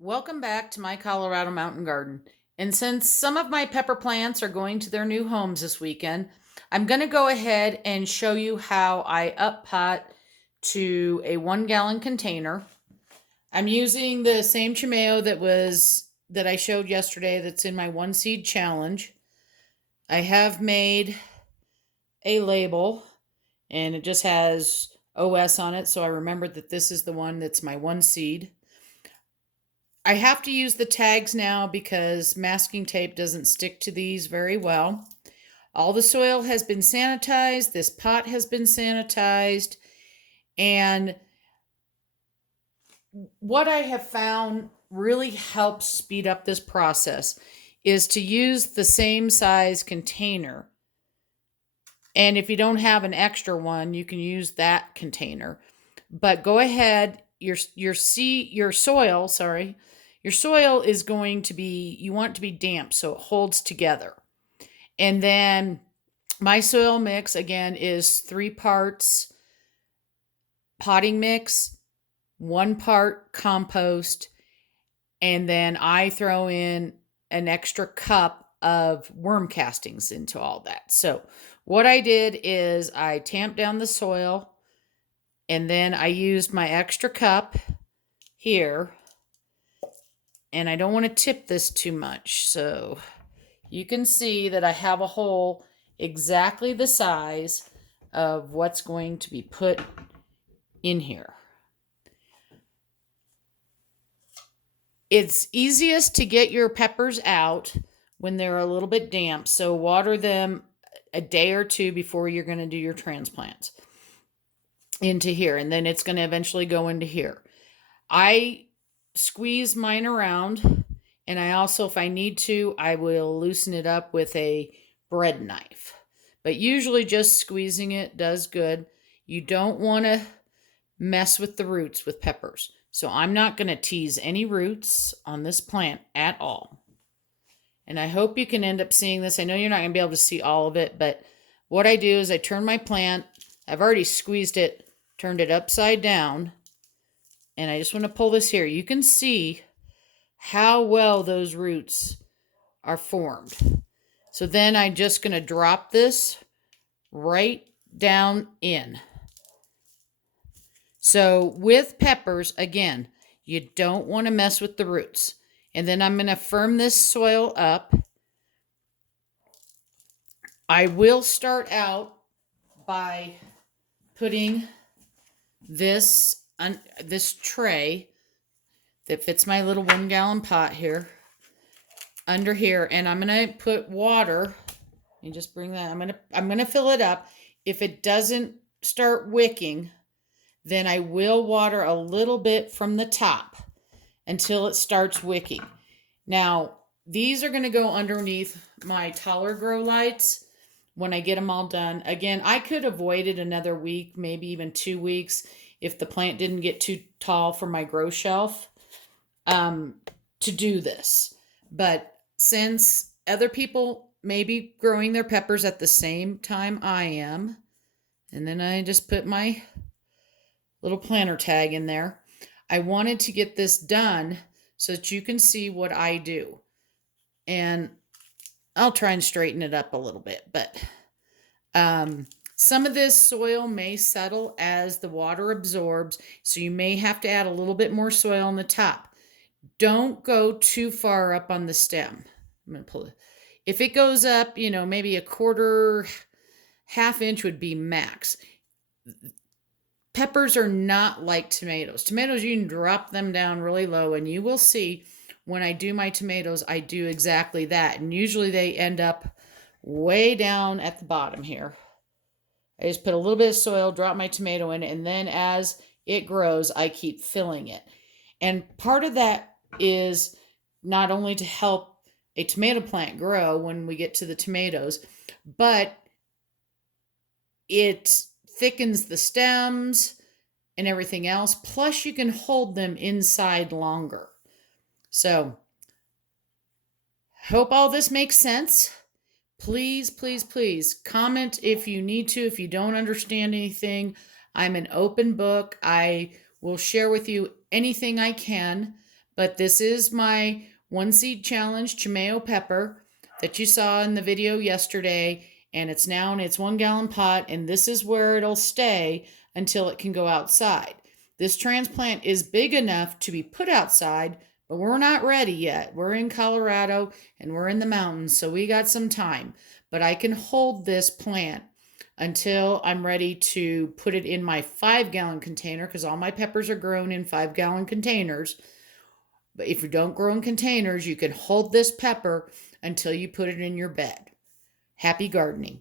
Welcome back to my Colorado Mountain Garden. And since some of my pepper plants are going to their new homes this weekend, I'm going to go ahead and show you how I up pot to a 1 gallon container. I'm using the same Chimeo that I showed yesterday that's in my one seed challenge. I have made a label and it just has OS on it, so I remembered that this is the one that's my one seed. I have to use the tags now because masking tape doesn't stick to these very well. All the soil has been sanitized. This pot has been sanitized. And what I have found really helps speed up this process is to use the same size container. And if you don't have an extra one, you can use that container. But go ahead, your soil, your soil is going to be, you want it to be damp so it holds together. And then my soil mix again is 3 parts potting mix, 1 part compost, and then I throw in an extra cup of worm castings into all that. So what I did is I tamped down the soil and then I used my extra cup here, and I don't want to tip this too much. So you can see that I have a hole exactly the size of what's going to be put in here. It's easiest to get your peppers out when they're a little bit damp, so water them a day or two before you're going to do your transplants into here, and then it's going to eventually go into here. I squeeze mine around, and I also, if I need to, I will loosen it up with a bread knife. But usually just squeezing it does good. You don't want to mess with the roots with peppers. So I'm not going to tease any roots on this plant at all. And I hope you can end up seeing this. I know you're not going to be able to see all of it, but what I do is I turn my plant. I've already squeezed it, turned it upside down, and I just want to pull this here. You can see how well those roots are formed. So then I'm just going to drop this right down in. So with peppers, again, you don't want to mess with the roots. And then I'm going to firm this soil up. I will start out by putting this tray that fits my little 1 gallon pot here under here, and I'm going to put water. And just bring that. I'm going to fill it up. If it doesn't start wicking, then I will water a little bit from the top until it starts wicking. Now, these are going to go underneath my taller grow lights when I get them all done. Again, I could avoid it another week, maybe even 2 weeks if the plant didn't get too tall for my grow shelf to do this. But since other people may be growing their peppers at the same time I am, and then I just put my little planter tag in there. I wanted to get this done so that you can see what I do. And I'll try and straighten it up a little bit, but some of this soil may settle as the water absorbs, so you may have to add a little bit more soil on the top. Don't go too far up on the stem. I'm going to pull it. If it goes up, maybe a quarter, half inch would be max. Peppers are not like tomatoes. Tomatoes, you can drop them down really low, and you will see when I do my tomatoes, I do exactly that. And usually they end up way down at the bottom here. I just put a little bit of soil, drop my tomato in, and then as it grows, I keep filling it. And part of that is not only to help a tomato plant grow when we get to the tomatoes, but it thickens the stems and everything else. Plus, you can hold them inside longer. So, hope all this makes sense. Please, please, please comment if you need to. If you don't understand anything, I'm an open book. I will share with you anything I can, But this is my one seed challenge Chimeo pepper that you saw in the video yesterday, and it's now in its 1 gallon pot, and this is where it'll stay until it can go outside. This transplant is big enough to be put outside, but we're not ready yet. We're in Colorado and we're in the mountains, so we got some time. But I can hold this plant until I'm ready to put it in my 5 gallon container, because all my peppers are grown in 5 gallon containers. But if you don't grow in containers, you can hold this pepper until you put it in your bed. Happy gardening.